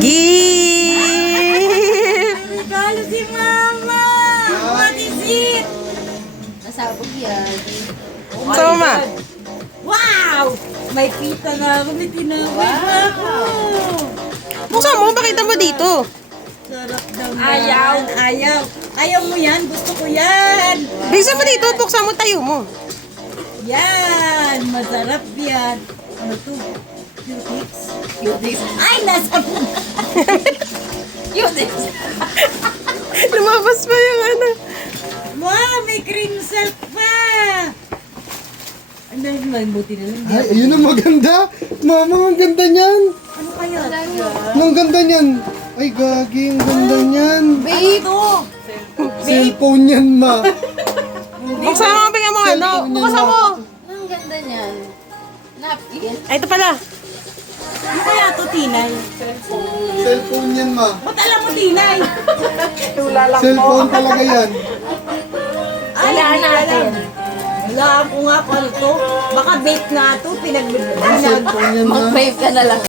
Gift! Regalo si Mama! What is it? Nasabog yan. So, Ma. Wow! May pita na ako, may tinapay pa ako. Buksan mo, pakita mo dito. Sarap naman. Ayaw mo yan, gusto ko yan. Buksan mo dito, buksan mo, tayo mo. Yan, masarap yan. Ano to? Cutics? Cutics. Ay, nasa po. Cutics. Lumabas pa yung ano. Wow, may cream silk pa. Ano yung buti na lang? Ay, ayun ang maganda. Mama, ang ganda niyan. Ano kaya? Ang ganda niyan. Ay, gagi, ang ganda niyan. Babe! Ito! Cellphone niyan, ma. Buksan mo, bigyan mo ano. Buksan mo. Ang ganda niyan. Napkin. Ay, ito pala. Ano kaya ito, Tinay? Cellphone niyan, ma. Ba't alam mo, Tinay? Cellphone talaga yan. Ay, Wala natin. Wala ko nga kung ano to. Baka bake na to. Cellphone niyan, ma. Mag-wave ka na lang.